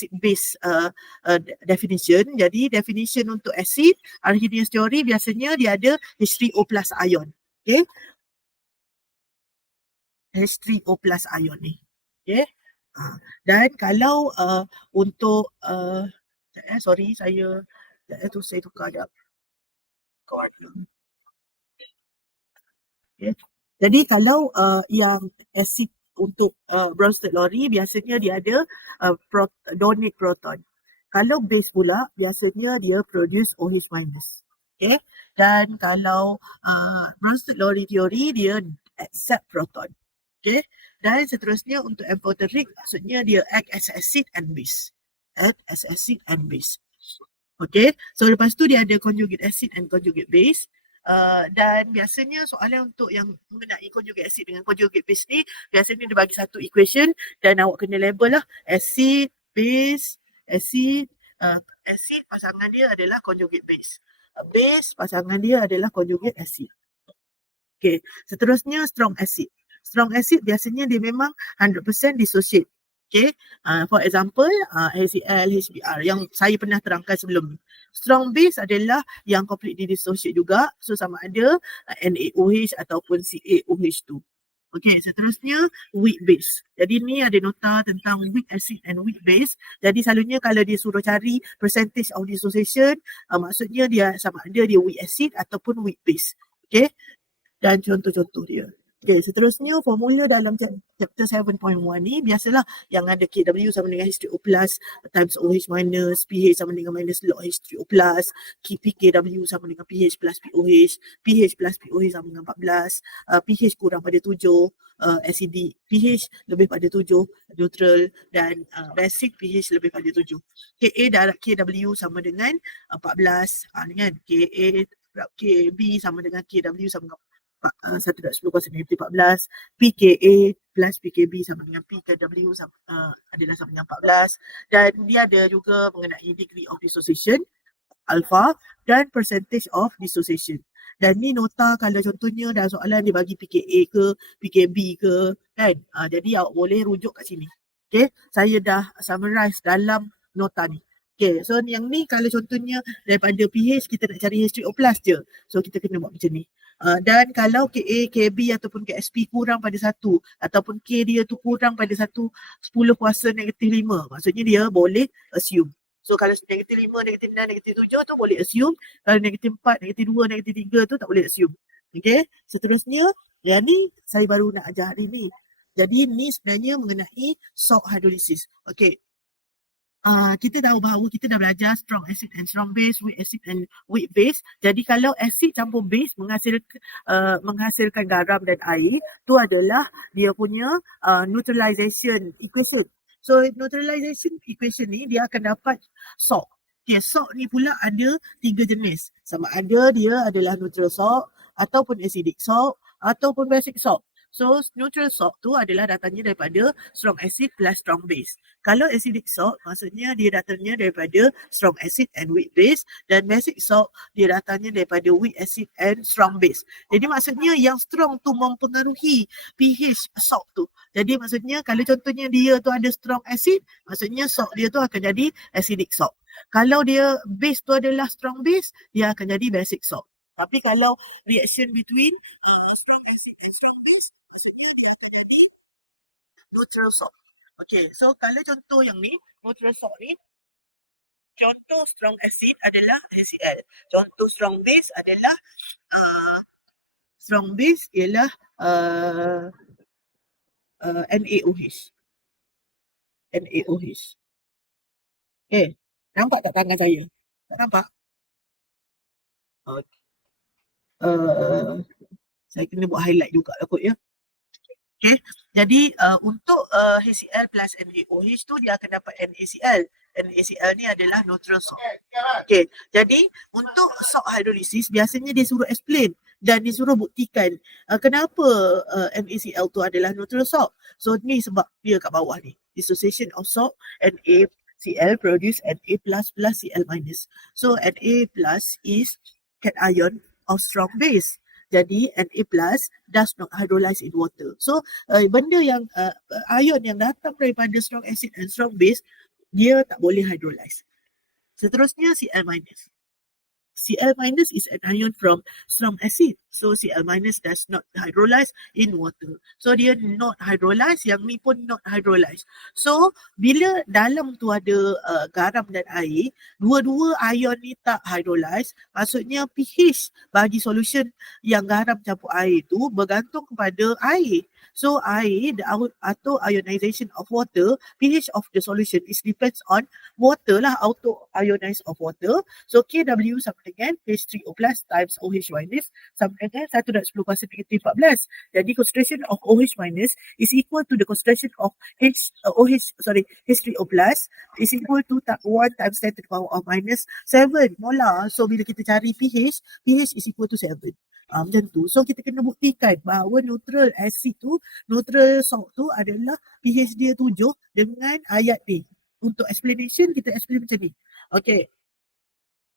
acid base definition. Jadi definition untuk acid, Arrhenius theory biasanya dia ada H3O plus ion. Okay. H3O plus ion ni. Okay. Dan kalau untuk sorry saya tukar sekejap. Okay. Jadi kalau yang acid untuk Bronsted Lowry biasanya dia ada donate proton. Kalau base pula biasanya dia produce OH minus. Okay. Dan kalau Bronsted Lowry theory dia accept proton. Okay. Dan seterusnya untuk amphoteric maksudnya dia act as acid and base. Act as acid and base. Okay. So lepas tu dia ada conjugate acid and conjugate base. Dan biasanya soalan untuk yang mengenai conjugate acid dengan conjugate base ni biasanya dia bagi satu equation dan awak kena label lah acid, base, acid, acid pasangan dia adalah conjugate base. Base pasangan dia adalah conjugate acid. Okay, seterusnya strong acid. Strong acid biasanya dia memang 100% dissociate. Okay, for example HCl, HBr yang saya pernah terangkan sebelum ni. Strong base adalah yang completely dissociate juga. So sama ada NaOH ataupun CaOH2. Okay, seterusnya weak base. Jadi ni ada nota tentang weak acid and weak base. Jadi selalunya kalau dia suruh cari percentage of dissociation, maksudnya dia sama ada dia weak acid ataupun weak base. Okay, dan contoh-contoh dia. Okay, seterusnya formula dalam chapter 7.1 ni biasalah yang ada KW sama dengan H3O plus times OH minus, pH sama dengan minus log H3O plus, PKW sama dengan pH plus POH, pH plus POH sama dengan 14, pH kurang pada 7, acidic, pH lebih pada 7, neutral dan basic pH lebih pada 7. Ka darab KW sama dengan 14, dengan KB sama dengan KW sama dengan 1/10 kuasa negatif 14, PKA plus PKB sama dengan PKW adalah sama dengan 14 dan dia ada juga mengenai degree of dissociation alpha dan percentage of dissociation. Dan ni nota kalau contohnya dalam soalan dia bagi PKA ke PKB ke kan. Jadi awak boleh rujuk kat sini. Okay, saya dah summarize dalam nota ni. Okay, so yang ni kalau contohnya daripada pH kita nak cari H3O plus je. So kita kena buat macam ni. Dan kalau Ka, Kb ataupun Ksp kurang pada 1 ataupun K dia tu kurang pada 10 kuasa negatif 5, maksudnya dia boleh assume. So kalau negatif 5, negatif 6, negatif 7 tu boleh assume. Kalau negatif 4, negatif 2, negatif 3 tu tak boleh assume. Okay, seterusnya yang ni saya baru nak ajar hari ni. Jadi ni sebenarnya mengenai salt hydrolysis. Okay. Kita tahu bahawa kita dah belajar strong acid and strong base, weak acid and weak base. Jadi kalau acid campur base menghasilkan garam dan air, tu adalah dia punya neutralization equation. So neutralization equation ni dia akan dapat salt. Okay, salt ni pula ada 3 jenis. Sama ada dia adalah neutral salt ataupun acidic salt ataupun basic salt. So neutral salt tu adalah datangnya daripada strong acid plus strong base. Kalau acidic salt maksudnya dia datangnya daripada strong acid and weak base, dan basic salt dia datangnya daripada weak acid and strong base. Jadi maksudnya yang strong tu mempengaruhi pH salt tu. Jadi maksudnya kalau contohnya dia tu ada strong acid, maksudnya salt dia tu akan jadi acidic salt. Kalau dia base tu adalah strong base, dia akan jadi basic salt. Tapi kalau reaction between strong acid and strong base, maksudnya dia akan jadi neutral salt. Okay, so kalau contoh yang ni, neutral salt ni, contoh strong acid adalah HCl. Contoh strong base adalah ialah NaOH. NaOH. Okay, nampak tak tangan saya? Tak nampak? Okay. Saya kena buat highlight juga lah kot ya. Okay, jadi untuk HCl plus NaOH tu dia akan dapat NaCl. NaCl ni adalah neutral salt. Okay, jadi untuk salt hydrolysis biasanya dia suruh explain dan dia suruh buktikan kenapa NaCl tu adalah neutral salt. So ni sebab dia kat bawah ni. Dissociation of salt, NaCl produce Na plus plus Cl minus. So Na plus is cation of strong base. Jadi Na plus does not hydrolyze in water. So benda yang ion yang datang daripada strong acid and strong base dia tak boleh hydrolyze. Seterusnya Cl minus. Cl minus is an ion from strong acid. So Cl minus does not hydrolyze in water. So dia not hydrolyze, yang ni pun not hydrolyze. So bila dalam tu ada garam dan air, dua-dua ion ni tak hydrolyze, maksudnya pH bagi solution yang garam campur air tu bergantung kepada air. So air atau ionization of water, pH of the solution is depends on water lah, auto ionize of water. So KW sama dengan H3O plus times OH minus sama dengan 1/10 kuasa negatif 14. Jadi concentration of OH minus is equal to the concentration of H3O plus is equal to 1 times 10 to the power of minus 7 molar. So bila kita cari pH is equal to 7. Macam tu. So kita kena buktikan bahawa neutral acid tu, neutral salt tu adalah pH dia 7 dengan ayat D. Untuk explanation, kita explain macam ni. Okay.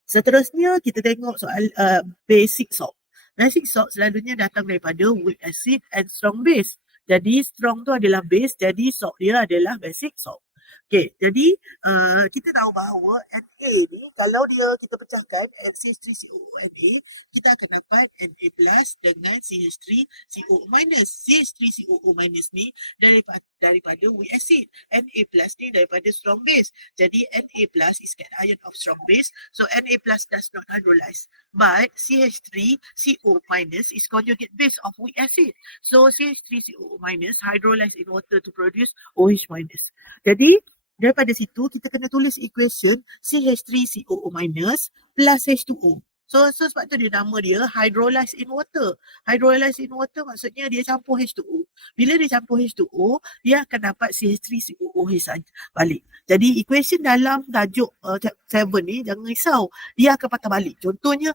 Seterusnya, kita tengok soal basic salt. Basic salt selalunya datang daripada weak acid and strong base. Jadi, strong tu adalah base, jadi salt dia adalah basic salt. Okay, jadi kita tahu bahawa Na ni, kalau dia kita pecahkan CH3COO-Na, kita akan dapat Na plus dengan CH3COO minus. CH3COO minus ni daripada weak acid. Na plus ni daripada strong base. Jadi Na plus is cation of strong base. So Na plus does not hydrolyze. But CH3CO minus is conjugate base of weak acid. So CH3CO minus hydrolyze in water to produce OH minus. Jadi daripada situ kita kena tulis equation CH3COO minus plus H2O. So sebab tu dia nama dia hydrolyze in water. Hydrolyze in water maksudnya dia campur H2O. Bila dia campur H2O, dia akan dapat CH3COOH balik. Jadi equation dalam tajuk 7 ni jangan risau. Dia akan patah balik. Contohnya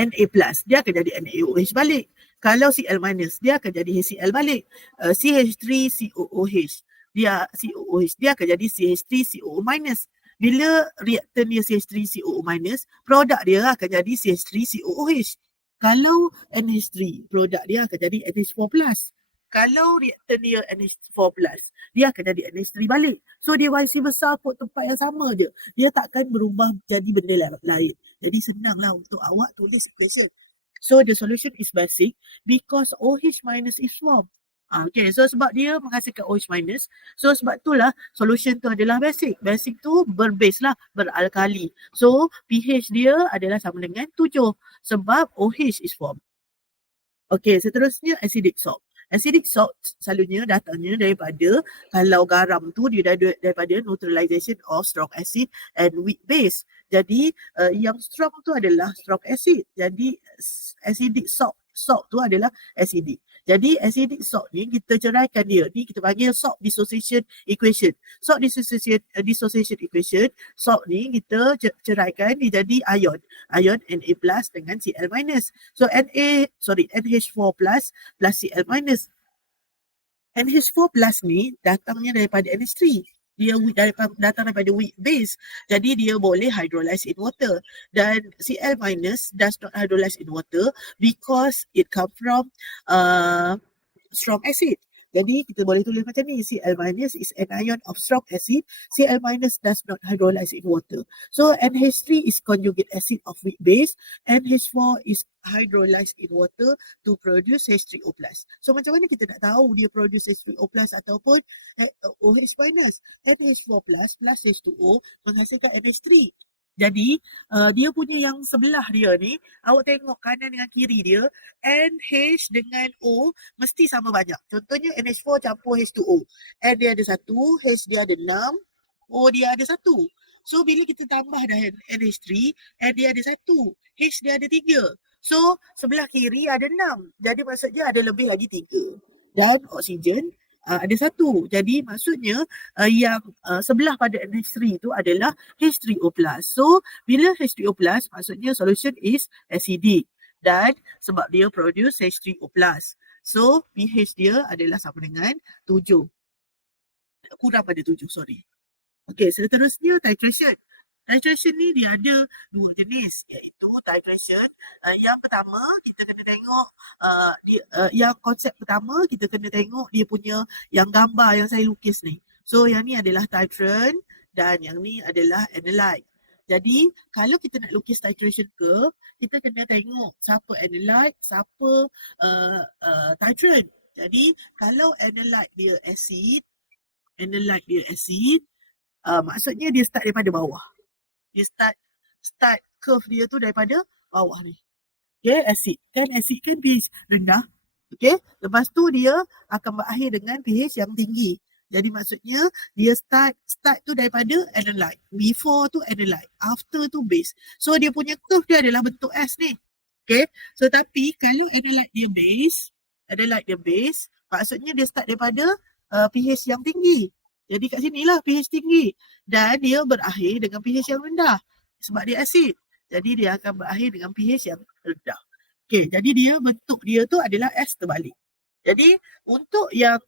Na plus, dia akan jadi NaOH balik. Kalau Cl minus, dia akan jadi HCl balik. CH3COOH, dia COOH, dia akan jadi CH3COO minus. Bila reaktan dia CH3COO minus, produk dia akan jadi CH3COOH. Kalau NH3, produk dia akan jadi NH4 plus. Kalau reaktan dia NH4 plus, dia akan jadi NH3 balik. So dia YC besar put tempat yang sama je. Dia takkan berubah jadi benda lain. Jadi senanglah untuk awak tulis equation. So the solution is basic because OH minus is formed. Okay, so sebab dia menghasilkan OH minus, so sebab itulah solution tu adalah basic. Basic tu berbase lah, beralkali. So pH dia adalah sama dengan 7 sebab OH is formed. Okay, seterusnya acidic salt. Acidic salt selalunya datangnya daripada, kalau garam tu dia daripada neutralization of strong acid and weak base. Jadi yang strong tu adalah strong acid. Jadi acidic salt tu adalah acidic. Jadi acidic salt ni kita ceraikan dia. Ni kita panggil salt dissociation equation. Salt dissociation equation, salt ni kita ceraikan dia jadi ion. Ion Na plus dengan Cl minus. So NH4 plus Cl minus. NH4 plus ni datangnya daripada NH3. Dia datang daripada weak base. Jadi dia boleh hydrolyze in water. Dan Cl minus does not hydrolyze in water because it come from strong acid. Jadi kita boleh tulis macam ni, Cl minus is an ion of strong acid. Cl minus does not hydrolyze in water. So NH3 is conjugate acid of weak base. NH4 is hydrolyzed in water to produce H3O plus. So macam mana kita nak tahu dia produce H3O plus ataupun OH minus? NH4 plus H2O menghasilkan NH3. Jadi dia punya yang sebelah dia ni, awak tengok kanan dengan kiri dia, NH dengan O mesti sama banyak. Contohnya NH4 campur H2O. N dia ada 1, H dia ada 6, O dia ada 1. So bila kita tambah dah NH3, N dia ada 1, H dia ada 3. So sebelah kiri ada 6. Jadi maksudnya ada lebih lagi 3. Dan oksigen ada 1. Jadi maksudnya yang sebelah pada NH3 tu adalah H3O+. So bila H3O+, maksudnya solution is acidic. Dan sebab dia produce H3O+. So pH dia adalah sama dengan 7. Kurang pada 7, sorry. Okay, seterusnya titration. Titration ni dia ada 2 jenis, iaitu titration. Yang pertama kita kena tengok yang konsep pertama kita kena tengok dia punya yang gambar yang saya lukis ni. So yang ni adalah titration dan yang ni adalah analyte. Jadi kalau kita nak lukis titration curve, kita kena tengok siapa analyte, siapa titrant. Jadi kalau analyte dia acid, maksudnya dia start daripada bawah. Dia start curve dia tu daripada bawah ni. Okay, acid. Acid kan pH rendah. Okay, lepas tu dia akan berakhir dengan pH yang tinggi. Jadi maksudnya dia start tu daripada analyte. Before tu analyte, after tu base. So dia punya curve dia adalah bentuk S ni. Okay, so tapi kalau analyte dia base, maksudnya dia start daripada pH yang tinggi. Jadi kat sinilah pH tinggi. Dan dia berakhir dengan pH yang rendah. Sebab dia acid. Jadi dia akan berakhir dengan pH yang rendah. Okay, jadi dia bentuk dia tu adalah S terbalik. Jadi untuk yang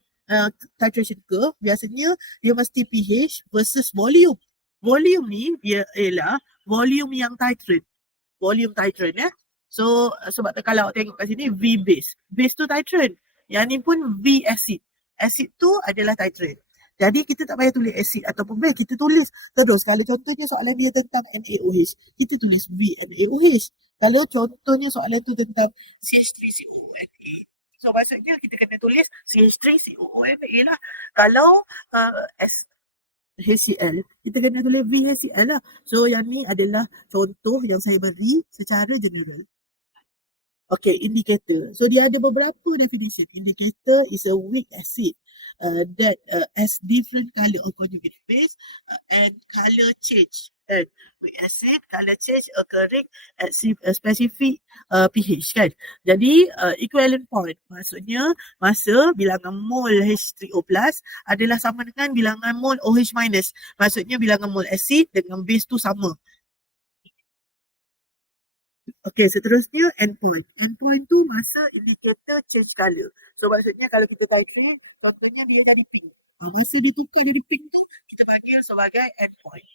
titration curve, biasanya dia mesti pH versus volume. Volume ni dia ialah volume yang titrate. Volume titrant ya. So sebab tu kalau tengok kat sini V base. Base tu titrant. Yang ni pun V acid. Acid tu adalah titrant. Jadi kita tak payah tulis acid ataupun base. Kita tulis terus. Kalau contohnya soalan dia tentang NaOH, kita tulis VNaOH. Kalau contohnya soalan tu tentang CH3COONA, so maksudnya kita kena tulis CH3COONA lah. Kalau HCl, kita kena tulis VHCl lah. So yang ni adalah contoh yang saya beri secara general. Okay, indicator. So dia ada beberapa definition. Indicator is a weak acid that has different color of conjugate phase and color change. Weak acid, color change occurring at a specific pH kan. Jadi equivalent point, maksudnya masa bilangan mol H3O+ adalah sama dengan bilangan mol OH-. Maksudnya bilangan mol acid dengan base tu sama. Okay, seterusnya endpoint. Endpoint tu masa indicator change color. So maksudnya kalau kita tahu tu, contohnya dia jadi pink. Masa dia tukar jadi pink tu, kita panggil sebagai endpoint.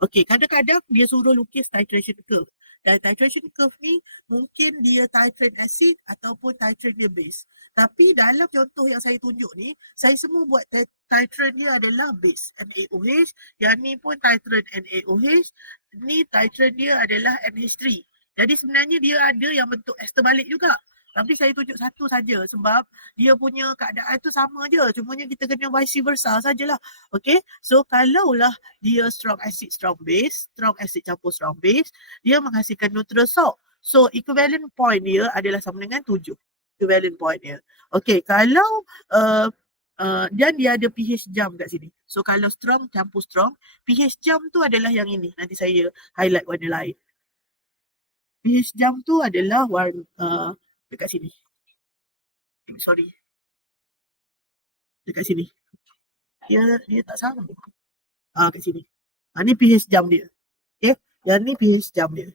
Okay, kadang-kadang dia suruh lukis titration curve. Dan titration curve ni mungkin dia titrant acid ataupun titrant dia base. Tapi dalam contoh yang saya tunjuk ni, saya semua buat titrant dia adalah base NaOH. Yang ni pun titrant NaOH. Ni titrant dia adalah NH3. Jadi sebenarnya dia ada yang bentuk S terbalik juga. Tapi saya tunjuk satu saja sebab dia punya keadaan tu sama je. Cumanya kita kena vice versa sajalah. Okay. So kalaulah dia strong acid, strong base, strong acid campur strong base, dia menghasilkan neutral salt. So equivalent point dia adalah sama dengan 7. Equivalent point dia. Okay. Kalau dan dia ada pH jam kat sini. So kalau strong campur strong, pH jam tu adalah yang ini. Nanti saya highlight warna lain. pH jam tu adalah warna dekat sini. Sorry. Dekat sini. Dia tak sama. Kat sini. Ni pH jam dia. Okay. Yang ni pH jam dia.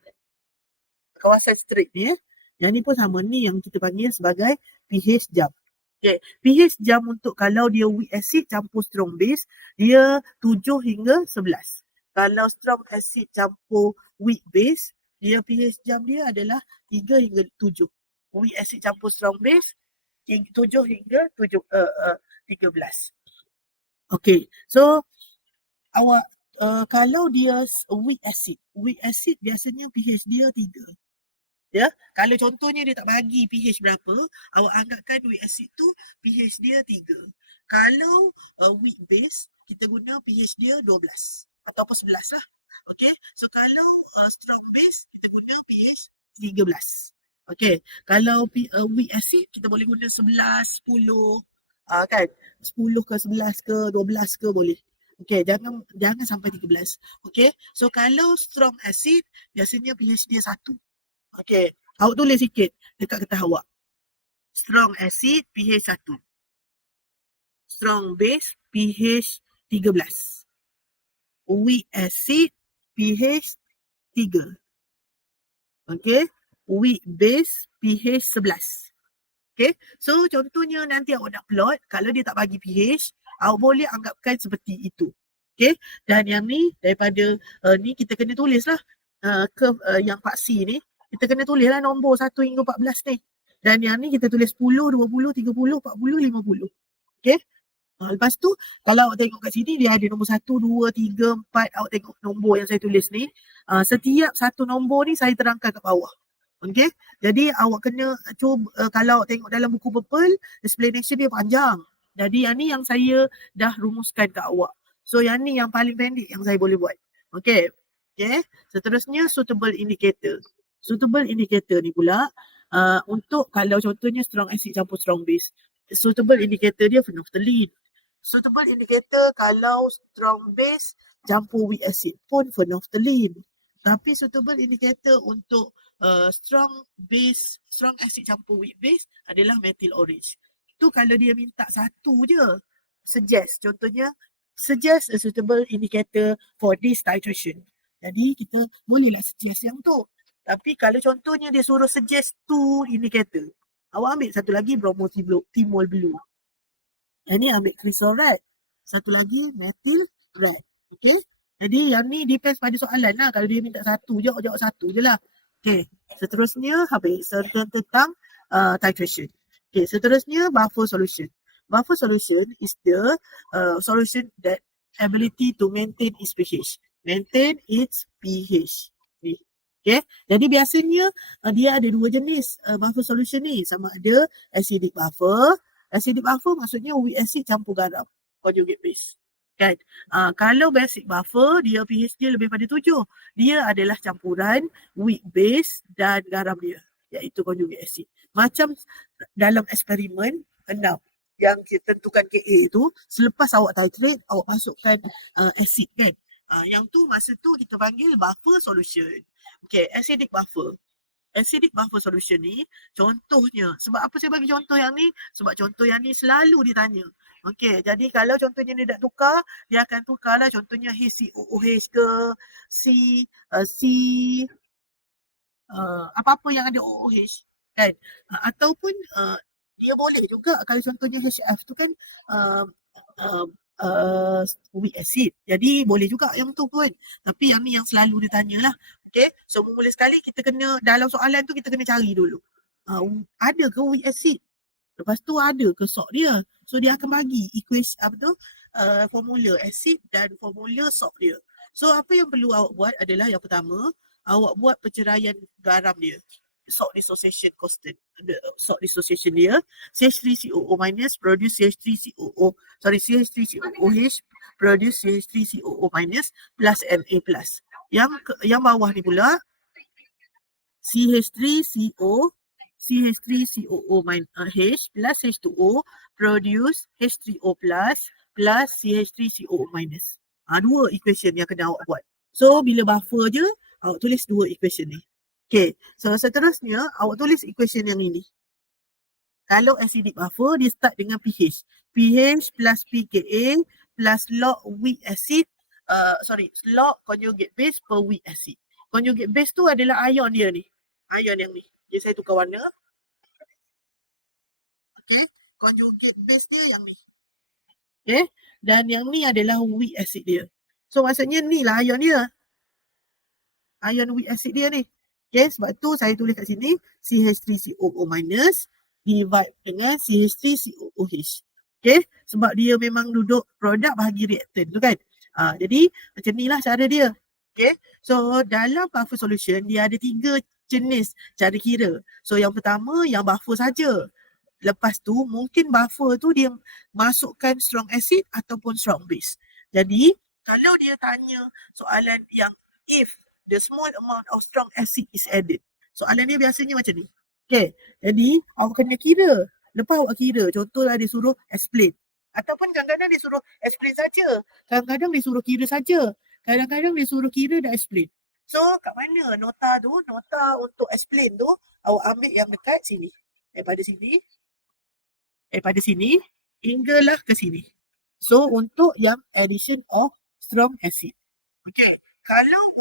Kawasan straight ni. Yang ni pun sama. Ni yang kita panggil sebagai pH jam. Okay. pH jam untuk kalau dia weak acid campur strong base, dia 7 hingga 11. Kalau strong acid campur weak base, dia pH jam dia adalah 3 hingga 7. Weak acid campur strong base 7 hingga 13. Okay, so awak kalau dia weak acid biasanya pH dia 3. Ya, kalau contohnya dia tak bagi pH berapa, awak anggapkan weak acid tu pH dia 3. Kalau weak base, kita guna pH dia 12 ataupun 11 lah. Okay, so kalau strong base, kita guna pH 13. Okay, kalau weak acid kita boleh guna 11, 10, kan? 10 ke 11 ke 12 ke boleh. Okay, jangan sampai 13. Okay, so kalau strong acid biasanya pH dia 1. Okay, awak tulis sikit dekat kertas awak. Strong acid pH 1. Strong base pH 13. Weak acid pH 3. Okay, weak base pH 11. Okay, so contohnya nanti awak nak plot, kalau dia tak bagi pH, awak boleh anggapkan seperti itu. Okay, dan yang ni daripada ni kita kena tulis lah curve yang paksi ni, kita kena tulis lah nombor 1 hingga 14 ni. Dan yang ni kita tulis 10, 20, 30, 40, 50. Okay, Lepas tu, kalau awak tengok kat sini, dia ada nombor 1, 2, 3, 4. Awak tengok nombor yang saya tulis ni. Setiap satu nombor ni saya terangkan kat bawah. Okay. Jadi awak kena cuba, kalau awak tengok dalam buku Purple, explanation dia panjang. Jadi yang ni yang saya dah rumuskan kat awak. So yang ni yang paling pendek yang saya boleh buat. Okay. Okay. Seterusnya, suitable indicator. Suitable indicator ni pula, untuk kalau contohnya strong acid campur strong base. Suitable indicator dia phenolphthalein. Suitable indicator kalau strong base campur weak acid pun phenolphthalein. Tapi suitable indicator untuk strong acid campur weak base adalah methyl orange. Tu kalau dia minta satu je. Contohnya, suggest a suitable indicator for this titration. Jadi kita bolehlah suggest yang tu. Tapi kalau contohnya dia suruh suggest 2 indicator, awak ambil satu lagi bromothymol blue. Yang ni ambil crystal red. Satu lagi methyl red. Okay. Jadi yang ni depends pada soalan lah. Kalau dia minta satu, jawab satu je lah. Okay. Seterusnya habis tentang titration. Okay. Seterusnya buffer solution. Buffer solution is the solution that ability to maintain its pH. Maintain its pH. Okay. Jadi biasanya dia ada dua jenis buffer solution ni. Sama ada acidic buffer. Acidic buffer maksudnya weak acid campur garam. Conjugate base. Kan? Kalau basic buffer, dia pH dia lebih pada 7. Dia adalah campuran weak base dan garam dia, iaitu conjugate acid. Macam dalam eksperimen 6 yang kita tentukan KA tu, selepas awak titrate, awak masukkan acid kan. Yang tu masa tu kita panggil buffer solution. Okay, acidic buffer. Acidic buffer solution ni, contohnya, sebab apa saya bagi contoh yang ni? Sebab contoh yang ni selalu ditanya. Okey, jadi kalau contohnya dia nak tukar, dia akan tukarlah contohnya HCOOH ke, apa-apa yang ada OOH. Kan? Ataupun dia boleh juga kalau contohnya HF tu kan weak acid. Jadi boleh juga yang tu pun. Tapi yang ni yang selalu ditanya lah. Okay, so mula sekali kita kena, dalam soalan tu kita kena cari dulu. Ada ke weak acid? Lepas tu ada ke salt dia? So dia akan bagi formula acid dan formula salt dia. So apa yang perlu awak buat adalah yang pertama, awak buat perceraian garam dia. Salt dissociation constant. Salt dissociation dia, CH3COO minus produce CH3COOH produce CH3COO minus plus Na plus. Yang bawah ni pula CH3COO minus plus H2O produce H3O plus CH3COO minus. Dua equation yang kena awak buat. So bila buffer je, awak tulis dua equation ni. Okay, so seterusnya awak tulis equation yang ini. Kalau acidic buffer, dia start dengan pH. pH plus pKa plus log weak acid, log conjugate base per weak acid. Conjugate base tu adalah ion dia ni. Ion yang ni. Jadi saya tukar warna. Okay, conjugate base dia yang ni. Okay, dan yang ni adalah weak acid dia. So maksudnya ni lah ion dia. Ion weak acid dia ni. Okay, sebab tu saya tulis kat sini CH3COO minus divide dengan CH3COOH. Okay, sebab dia memang duduk produk bahagi reaktan tu kan. Jadi macam ni lah cara dia. Okay, so dalam buffer solution dia ada 3 jenis cara kira. So yang pertama yang buffer saja. Lepas tu mungkin buffer tu dia masukkan strong acid ataupun strong base. Jadi kalau dia tanya soalan yang if the small amount of strong acid is added. Soalan dia biasanya macam ni. Okay, jadi awak kena kira. Lepas awak kira, contohlah dia suruh explain. Ataupun kadang-kadang dia suruh explain saja. Kadang-kadang dia suruh kira saja. Kadang-kadang dia suruh kira dan explain. So kat mana nota tu, nota untuk explain tu, awak ambil yang dekat sini. Daripada sini, hinggalah ke sini. So untuk yang addition of strong acid. Okay. Kalau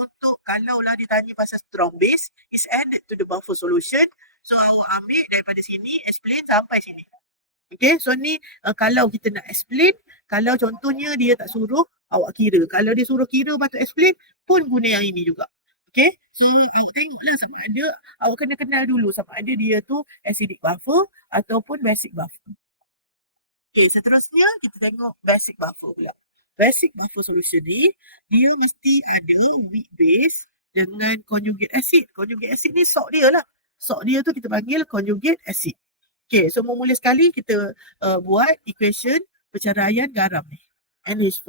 lah ditanya pasal strong base is added to the buffer solution, so awak ambil daripada sini, explain sampai sini. Okay, so ni kalau kita nak explain, kalau contohnya dia tak suruh awak kira. Kalau dia suruh kira lepas tu explain, pun guna yang ini juga. Okay, so awak tengoklah sama ada, awak kena kenal dulu sama ada dia tu acidic buffer ataupun basic buffer. Okay, seterusnya kita tengok basic buffer pula. Basic buffer solution ni, dia mesti ada weak base dengan conjugate acid. Conjugate acid ni sok dia lah. Sok dia tu kita panggil conjugate acid. Okay, so mula sekali kita buat equation perceraian garam ni. NH4,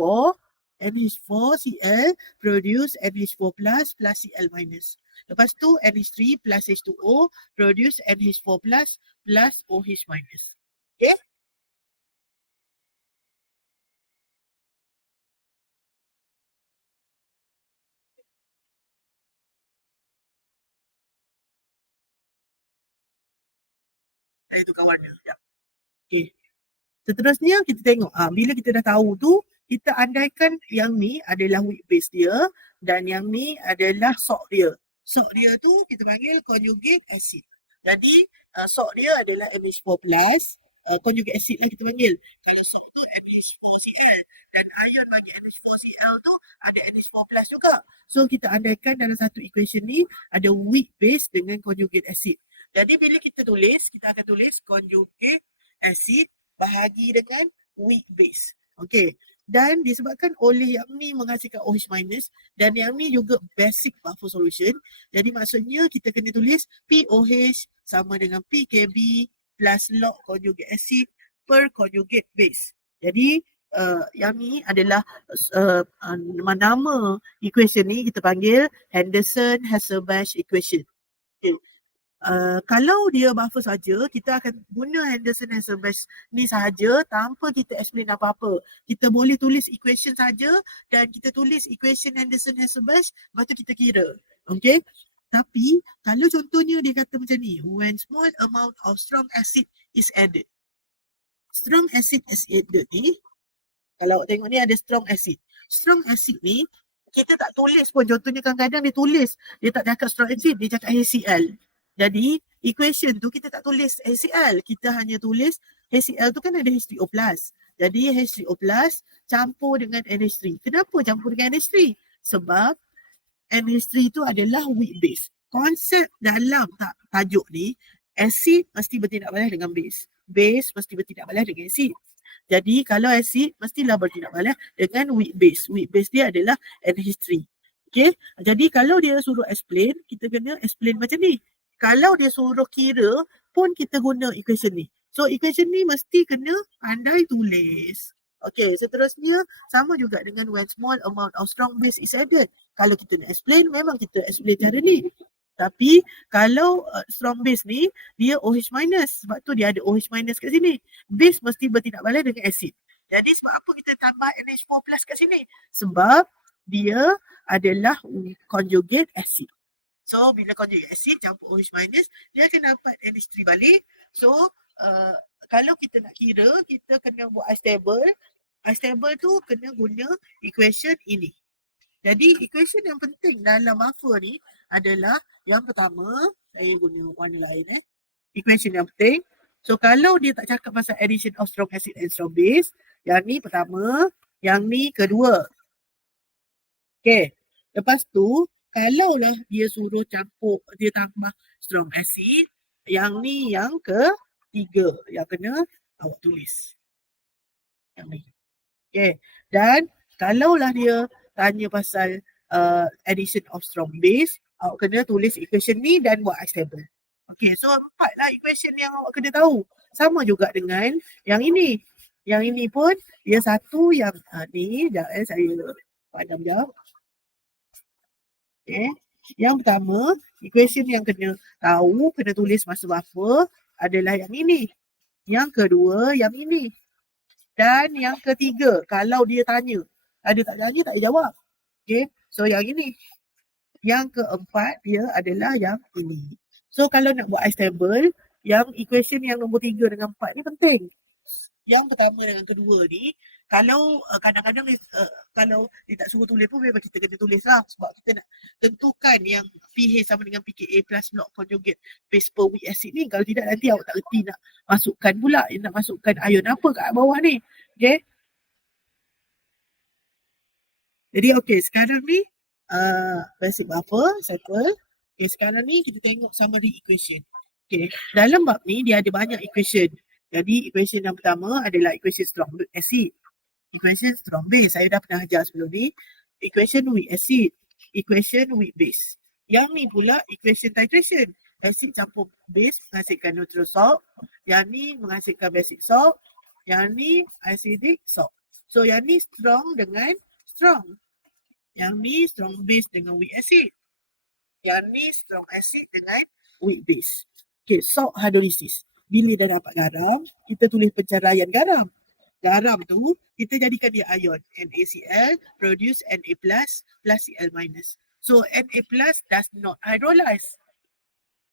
NH4Cl produce NH4 plus Cl minus. Lepas tu NH3 plus H2O produce NH4 plus OH minus. Okay? Itu kawannya. Ya. Okay. Seterusnya kita tengok bila kita dah tahu tu, kita andaikan yang ni adalah weak base dia dan yang ni adalah sok dia. Sok dia tu kita panggil conjugate acid. Jadi sok dia adalah NH4 plus, conjugate acid lah kita panggil. Kalau sok tu NH4Cl dan ion bagi NH4Cl tu ada NH4 plus juga. So kita andaikan dalam satu equation ni ada weak base dengan conjugate acid. Jadi bila kita tulis, kita akan tulis conjugate acid bahagi dengan weak base. Okay. Dan disebabkan oleh yang ni menghasilkan OH minus dan yang ni juga basic buffer solution. Jadi maksudnya kita kena tulis POH sama dengan PKB plus log conjugate acid per conjugate base. Jadi yang ni adalah nama equation ni kita panggil Henderson-Hasselbalch equation. Okay. Kalau dia buffer saja, kita akan guna Henderson-Hasselbalch ni sahaja tanpa kita explain apa-apa. Kita boleh tulis equation saja dan kita tulis equation Henderson-Hasselbalch, lepas tu kita kira. Okay? Tapi kalau contohnya dia kata macam ni, when small amount of strong acid is added. Strong acid is added ni, kalau tengok ni ada strong acid. Strong acid ni, kita tak tulis pun. Contohnya kadang-kadang dia tulis, dia tak cakap strong acid, dia cakap HCl. Jadi, equation tu kita tak tulis HCl. Kita hanya tulis HCl tu kan ada H3O+. Jadi, H3O+, campur dengan NH3. Kenapa campur dengan NH3? Sebab NH3 tu adalah weak base. Konsep dalam tajuk ni, acid mesti bertindak balas dengan base. Base mesti bertindak balas dengan acid. Jadi, kalau acid, mestilah bertindak balas dengan weak base. Weak base dia adalah NH3. Okay? Jadi, kalau dia suruh explain, kita kena explain macam ni. Kalau dia suruh kira pun kita guna equation ni. So equation ni mesti kena pandai tulis. Okay, seterusnya sama juga dengan when small amount of strong base is added. Kalau kita nak explain, memang kita explain cara ni. Tapi kalau strong base ni, dia OH minus. Sebab tu dia ada OH minus kat sini. Base mesti bertindak balas dengan acid. Jadi sebab apa kita tambah NH4 plus kat sini? Sebab dia adalah conjugate acid. So, bila conjugate acid campur OH minus, dia akan dapat NH3 balik. So, kalau kita nak kira, kita kena buat I stable. I stable tu kena guna equation ini. Jadi, equation yang penting dalam buffer ni adalah yang pertama, saya guna warna lain. Equation yang penting. So, kalau dia tak cakap pasal addition of strong acid and strong base, yang ni pertama, yang ni kedua. Okay. Lepas tu, kalaulah dia suruh campur, dia tambah strong acid, yang ni yang ketiga yang kena awak tulis. Yang ni. Okay. Dan kalaulah dia tanya pasal addition of strong base, awak kena tulis equation ni dan buat I stable. Okay, so 4 lah equation yang awak kena tahu. Sama juga dengan yang ini. Yang ini pun dia satu yang ni, saya padam jap. Okay. Yang pertama, equation yang kena tahu, kena tulis masa buffer adalah yang ini. Yang kedua, yang ini. Dan yang ketiga, kalau dia tanya. Ada tak tanya, tak jawab. Okay. So, yang ini. Yang keempat, dia adalah yang ini. So, kalau nak buat I stable, yang equation yang nombor 3 dengan 4 ni penting. Yang pertama dengan kedua ni, kalau kadang-kadang kalau dia tak suruh tulis pun memang kita kena tulis lah. Sebab kita nak tentukan yang pH sama dengan pKa plus log conjugate base per weak acid ni. Kalau tidak nanti awak tak erti nak masukkan pula, nak masukkan ion apa kat bawah ni. Okay. Jadi okay, sekarang ni basic buffer, cycle. Okay, sekarang ni kita tengok summary equation. Okay, dalam bab ni dia ada banyak equation. Jadi equation yang pertama adalah equation strong acid. Equation strong base, saya dah pernah ajar sebelum ni. Equation weak acid. Equation weak base. Yang ni pula equation titration. Acid campur base menghasilkan neutral salt. Yang ni menghasilkan basic salt. Yang ni acidic salt. So yang ni strong dengan strong. Yang ni strong base dengan weak acid. Yang ni strong acid dengan weak base. Okay, salt hydrolysis. Bila dah dapat garam, kita tulis pencaraian garam. Garam tu, kita jadikan dia ion. NaCl produce Na plus Cl minus. So, Na plus does not hydrolyze.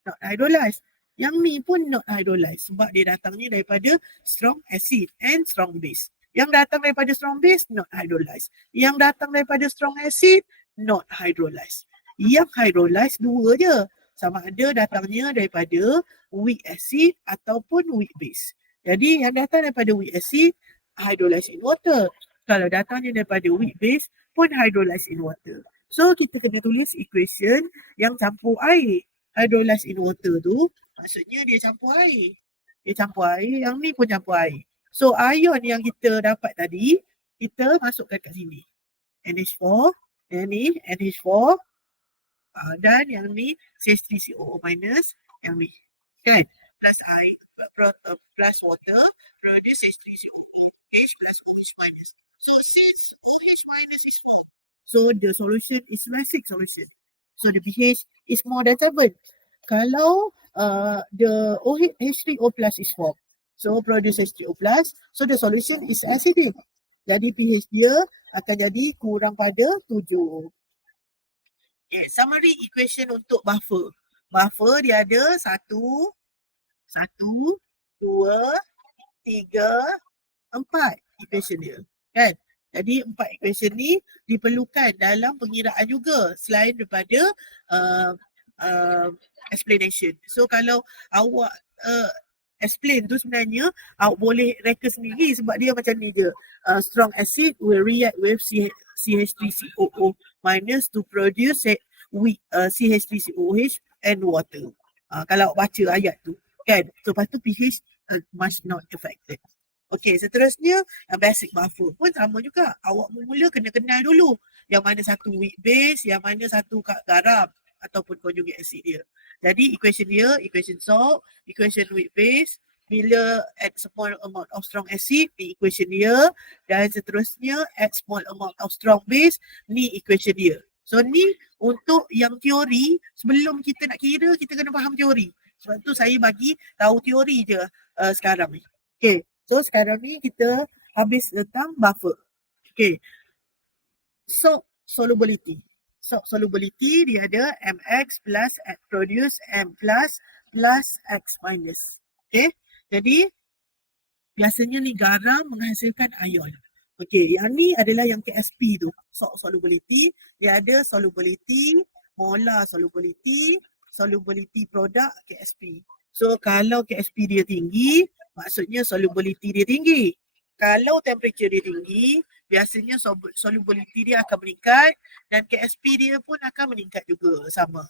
Not hydrolyze. Yang ni pun not hydrolyze sebab dia datangnya daripada strong acid and strong base. Yang datang daripada strong base, not hydrolyze. Yang datang daripada strong acid, not hydrolyze. Yang hydrolyze dua je. Sama ada datangnya daripada weak acid ataupun weak base. Jadi yang datang daripada weak acid, hydrolyze in water. Kalau datangnya daripada weak base, pun hydrolyze in water. So kita kena tulis equation yang campur air. Hydrolyze in water tu, maksudnya dia campur air. Dia campur air, yang ni pun campur air. So ion yang kita dapat tadi, kita masukkan kat sini. NH4, yang ni NH4, dan yang ni CH3COO minus, yang ni. Kan? Plus air, plus water, produce CH3COOH plus OH minus. So since OH minus is 4, so the solution is basic solution. So the pH is more than 7. Kalau the OH H3O plus is 4, so produce H3O plus, so the solution is acidic. Jadi pH dia akan jadi kurang pada 7. Okay, summary equation untuk buffer. Buffer dia ada 1, 2, 3, 4 equation dia. Kan? Jadi 4 equation ni diperlukan dalam pengiraan juga selain daripada explanation. So kalau awak explain tu sebenarnya awak boleh reka sendiri sebab dia macam ni je. Strong acid will react with CH3COO minus to produce CH3COOH and water. Kalau awak baca ayat tu kan. So lepas tu pH must not affected. Okay, seterusnya basic buffer pun sama juga. Awak mula kena kenal dulu yang mana satu weak base, yang mana satu garam ataupun conjugate acid dia. Jadi equation dia, equation salt, equation weak base, bila add small amount of strong acid, ni equation dia, dan seterusnya add small amount of strong base, ni equation dia. So ni untuk yang teori, sebelum kita nak kira, kita kena faham teori. Sebab tu saya bagi tahu teori je sekarang ni. Okay, so sekarang ni kita habis tentang buffer. Okay, salt solubility. Salt solubility dia ada Mx plus produce M plus X minus. Okay, jadi biasanya ni garam menghasilkan ion. Okay, yang ni adalah yang KSP tu, salt solubility. Dia ada solubility, molar solubility, solubility product, KSP. So kalau KSP dia tinggi, maksudnya solubility dia tinggi. Kalau temperature dia tinggi, biasanya solubility dia akan meningkat dan KSP dia pun akan meningkat juga sama.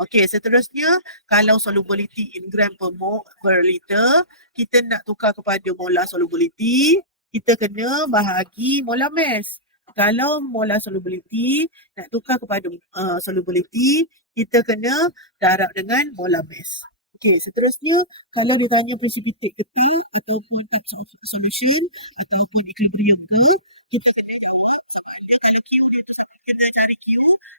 Okay, seterusnya kalau solubility in gram per liter, kita nak tukar kepada molar solubility, kita kena bahagi molar mass. Kalau molar solubility nak tukar kepada solubility, kita kena darab dengan molar mass. Okay, seterusnya kalau dia tanya precipitate kecil ataupun solution ataupun equilibrium ke, kita kena jawab sama ada kalau Q dia tu kena cari Q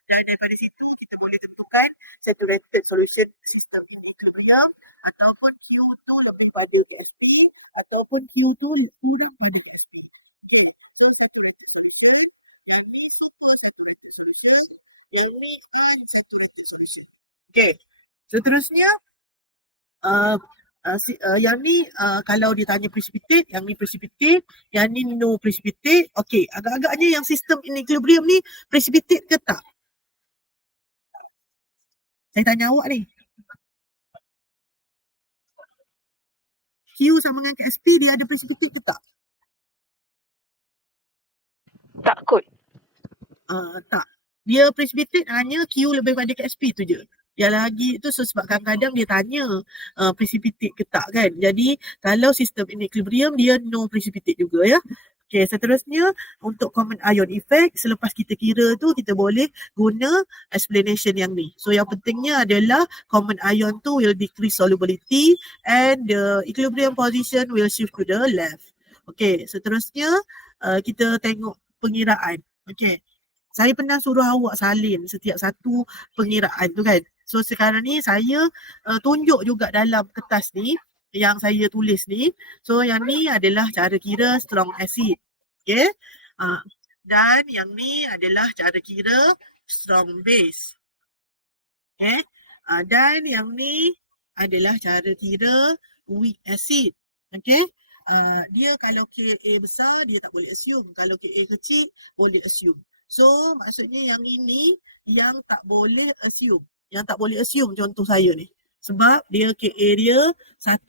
dan daripada situ kita boleh tentukan saturated solution system in equilibrium ataupun Q tu lebih pada KSP ataupun Q tu kurang pada KSP. Okay, so saturated solution, yang ni super saturated solution, yang ni unsaturated solution. Okay, seterusnya yang ni kalau dia tanya precipitate, yang ni precipitate, yang ni no precipitate. Okay, agak-agaknya yang sistem in equilibrium ni precipitate ke tak? Saya tanya awak ni. Q sama dengan KSP, dia ada precipitate ke tak? Tak kot. Tak. Dia precipitate hanya Q lebih pada KSP tu je. Yang lagi tu sebab kadang-kadang dia tanya precipitate ke tak kan. Jadi kalau sistem in equilibrium dia no precipitate juga ya. Okay, seterusnya untuk common ion effect, selepas kita kira tu kita boleh guna explanation yang ni. So yang pentingnya adalah common ion tu will decrease solubility and the equilibrium position will shift to the left. Okay, seterusnya kita tengok pengiraan. Okay, saya pernah suruh awak salin setiap satu pengiraan tu kan. So sekarang ni saya tunjuk juga dalam kertas ni yang saya tulis ni. So yang ni adalah cara kira strong acid. Okay. Dan yang ni adalah cara kira strong base. Okay. Dan yang ni adalah cara kira weak acid. Okay. Dia kalau KA besar dia tak boleh assume. Kalau KA kecil boleh assume. So maksudnya yang ini yang tak boleh assume. Yang tak boleh assume contoh saya ni. Sebab dia KA dia 1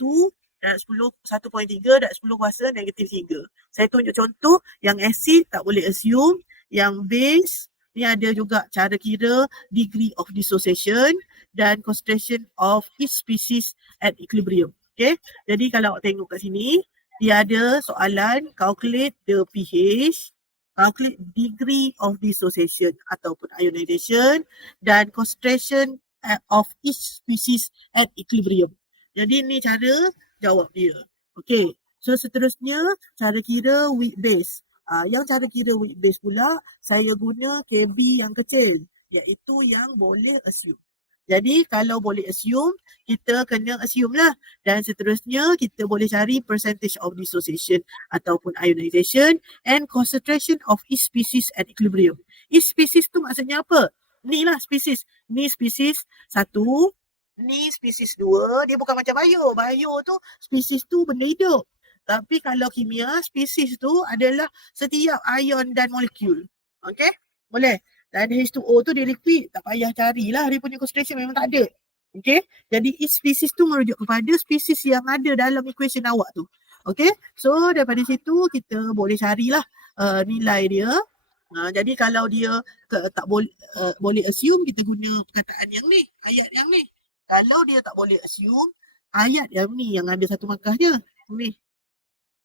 dan 10, 1.3 dan 10 kuasa negatif 3. Saya tunjuk contoh yang acid tak boleh assume. Yang base ni ada juga cara kira degree of dissociation dan concentration of each species at equilibrium. Okay. Jadi kalau awak tengok kat sini, dia ada soalan calculate the pH, calculate degree of dissociation ataupun ionization dan concentration of each species at equilibrium. Jadi ni cara jawab dia. Okay. So seterusnya cara kira weak base. Yang cara kira weak base pula saya guna KB yang kecil, iaitu yang boleh assume. Jadi kalau boleh assume, kita kena assume lah. Dan seterusnya kita boleh cari percentage of dissociation ataupun ionization and concentration of each species at equilibrium. Each species tu maksudnya apa? Ni lah species. Ni species 1, ni species 2. Dia bukan macam bio. Bio tu species tu benda hidup. Tapi kalau kimia, species tu adalah setiap ion dan molekul. Okay? Boleh? Dan H2O tu dia liquid. Tak payah carilah dia punya concentration memang tak ada. Okay? Jadi each species tu merujuk kepada species yang ada dalam equation awak tu. Okay? So daripada situ kita boleh carilah nilai dia. Jadi kalau dia tak boleh assume, kita guna perkataan yang ni, ayat yang ni. Kalau dia tak boleh assume, ayat yang ni yang ada satu markahnya. Ni.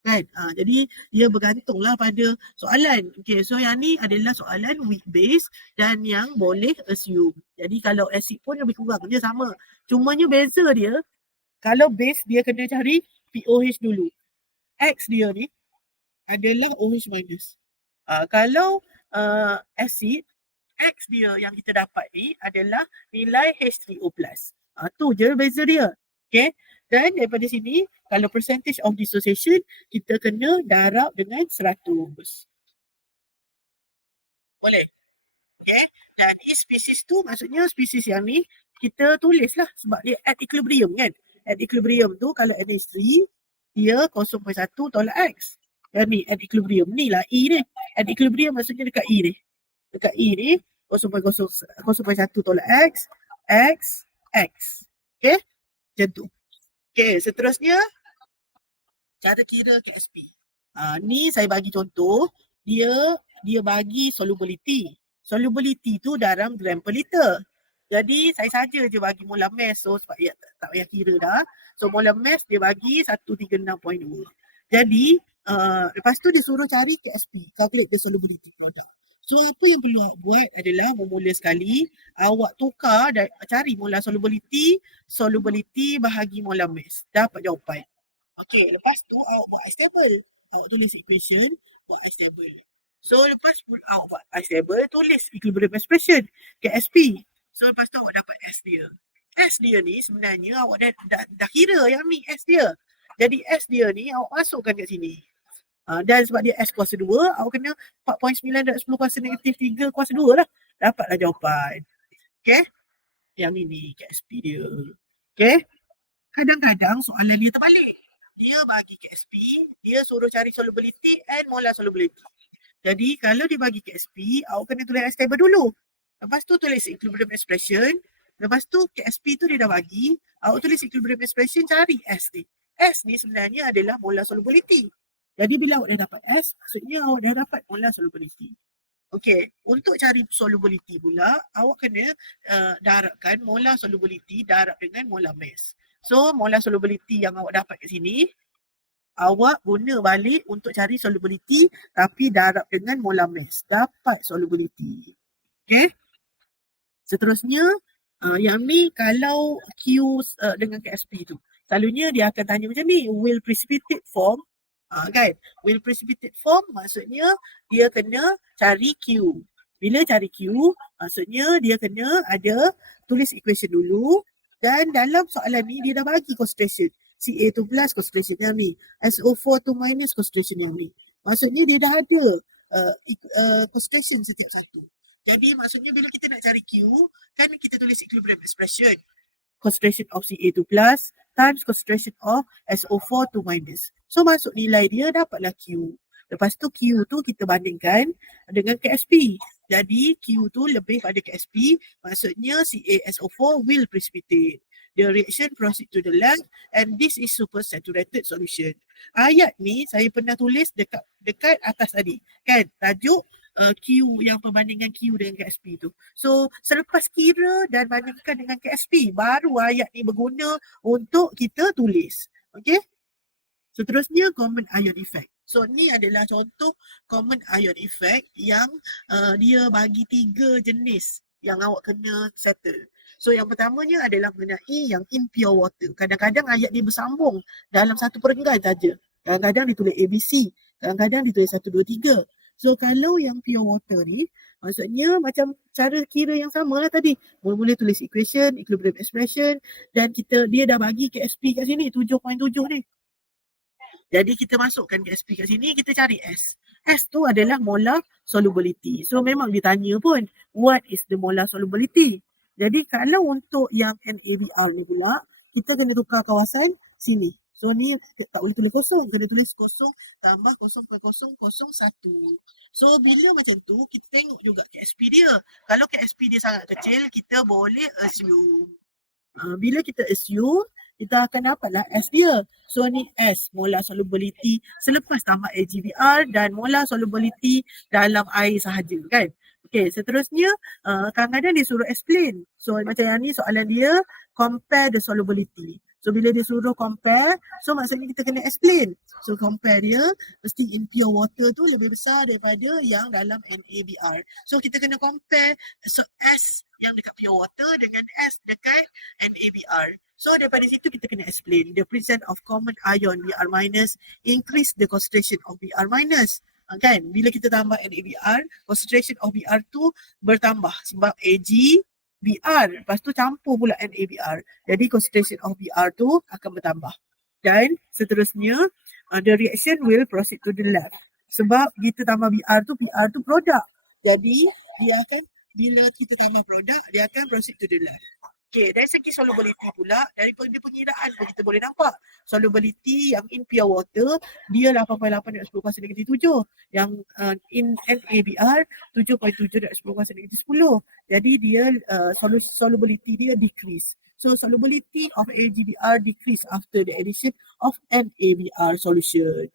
Kan? Jadi dia bergantunglah pada soalan. Okay, so yang ni adalah soalan weak base dan yang boleh assume. Jadi kalau acid pun lebih kurang dia sama. Cumanya beza dia, kalau base dia kena cari POH dulu. X dia ni adalah OH minus. Kalau acid, X dia yang kita dapat ni adalah nilai H3O+. Tu je beza dia. Okay. Dan daripada sini, kalau percentage of dissociation, kita kena darab dengan 100. Boleh? Okay. Dan species tu maksudnya species yang ni, kita tulislah sebab dia at equilibrium kan. At equilibrium tu kalau NH3, dia 0.1 tolak X. Yang ni at equilibrium. Ni lah E ni. At equilibrium maksudnya dekat E ni. Dekat E ni 0.1 tolak X, X, X. Okay? Macam tu. Okay, seterusnya cara kira KSP. Ni saya bagi contoh, dia bagi solubility. Solubility tu dalam gram per liter. Jadi saya saja je bagi molar mass, so sebab tak payah kira dah. So molar mass dia bagi 136.2. Jadi lepas tu dia suruh cari KSP, calculate the solubility product. So apa yang perlu awak buat adalah bermula sekali awak tukar dan cari molar solubility bahagi molar mass. Dapat jawapan. Okay, lepas tu awak buat I stable. Awak tulis equation, buat I stable. So lepas awak buat I stable, tulis equilibrium expression, KSP. So lepas tu awak dapat S dia. S dia ni sebenarnya awak dah kira yang ni S dia. Jadi S dia ni awak masukkan kat sini. Dan sebab dia S kuasa 2, awak kena 4.9 dan 10 kuasa negatif 3 kuasa 2 lah. Dapatlah jawapan. Okay. Yang ni KSP dia. Okay. Kadang-kadang soalan dia terbalik. Dia bagi KSP, dia suruh cari solubility and molar solubility. Jadi kalau dia bagi KSP, awak kena tulis stable dulu. Lepas tu tulis equilibrium expression. Lepas tu KSP tu dia dah bagi, awak tulis equilibrium expression, cari S ni. S ni sebenarnya adalah molar solubility. Jadi bila awak dah dapat S, maksudnya awak dah dapat molar solubility. Okey, untuk cari solubility pula, awak kena darabkan molar solubility darab dengan molar mass. So, molar solubility yang awak dapat kat sini, awak guna balik untuk cari solubility tapi darab dengan molar mass. Dapat solubility. Okay. Seterusnya, yang ni kalau Q dengan KSP tu. Selalunya dia akan tanya macam ni, will precipitate form? Kan? Will precipitate form maksudnya dia kena cari Q. Bila cari Q, maksudnya dia kena ada tulis equation dulu dan dalam soalan ni dia dah bagi concentration. Ca2 plus concentration yang ni. SO4 tu minus concentration yang ni. Maksudnya dia dah ada concentration setiap satu. Jadi maksudnya bila kita nak cari Q, kan kita tulis equilibrium expression. Concentration of Ca2 plus times concentration of SO4 to minus. So masuk nilai dia dapatlah Q. Lepas tu Q tu kita bandingkan dengan KSP. Jadi Q tu lebih pada KSP, maksudnya CaSO4 will precipitate. The reaction proceed to the left and this is supersaturated solution. Ayat ni saya pernah tulis dekat atas tadi. Kan? Tajuk Q yang perbandingan Q dengan KSP tu. So selepas kira dan bandingkan dengan KSP, baru ayat ni berguna untuk kita tulis. Okay. Seterusnya common ion effect. So ni adalah contoh common ion effect yang dia bagi 3 jenis yang awak kena settle. So yang pertamanya adalah mengenai yang impure water. Kadang-kadang ayat dia bersambung dalam satu perenggan saja. Kadang-kadang ditulis ABC, kadang-kadang ditulis 1, 2, 3. So kalau yang pure water ni, maksudnya macam cara kira yang sama lah tadi. Mula-mula tulis equation, equilibrium expression dan dia dah bagi KSP kat sini 7.7 ni. Jadi kita masukkan KSP kat sini, kita cari S. S tu adalah molar solubility. So memang ditanya pun, what is the molar solubility? Jadi kalau untuk yang NABR ni pula, kita kena tukar kawasan sini. So ni tak boleh tulis kosong, kena tulis kosong tambah 0.0001. So bila macam tu, kita tengok juga KSP dia. Kalau KSP dia sangat kecil, kita boleh assume. Bila kita assume, kita akan dapatlah S dia. So ni S, molar solubility selepas tambah AgBr dan molar solubility dalam air sahaja kan. Okay, seterusnya kadang-kadang dia suruh explain. So macam yang ni soalan dia, compare the solubility. So bila dia suruh compare, so maksudnya kita kena explain. So compare dia, mesti impure water tu lebih besar daripada yang dalam NABR. So kita kena compare S yang dekat pure water dengan S dekat NABR. So daripada situ kita kena explain. The presence of common ion Br minus increase the concentration of Br minus. Kan? Bila kita tambah NABR, concentration of Br tu bertambah sebab Ag Br. Lepas tu campur pula NABR. Jadi concentration of Br tu akan bertambah. Dan seterusnya, the reaction will proceed to the left. Sebab kita tambah Br tu produk. Jadi dia akan, bila kita tambah produk, dia akan proceed to the left. Okay, dari segi solubility pula, daripada pengiraan pun kita boleh nampak. Solubility yang in pure water, dia 8.8 dan 10 kuasa negatif 7. Yang in NABR, 7.7 dan 10 kuasa negatif 10. Jadi dia solubility dia decrease. So solubility of AgBr decrease after the addition of NABR solution.